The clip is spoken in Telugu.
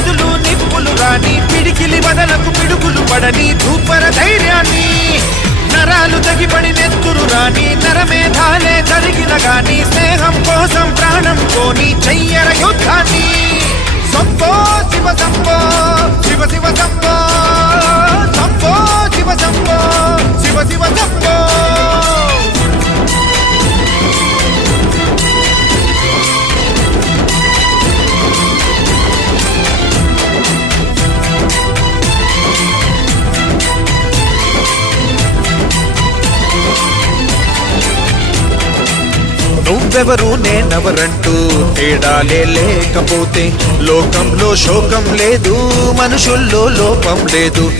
బదులు నిప్పులు రాని, పిడికిలి వదలకు పిడుగులు పడని ధూపర ధైర్యాన్ని, నరాలు తగిపడి నెత్తురు రాని, నరమేధాలే జరిగిన గాని స్నేహం కోసం ప్రాణం కోని చెయ్యర యుద్ధాన్ని. సంభో శివ సంభో శివ శివ సంభో, సంభో శివ సంభో శివ శివ సంభో. నువ్వెవరు నేనెవరంటూ తేడాలే లేకపోతే లోకంలో శోకం లేదు, మనుషుల్లో లోపం లేదు.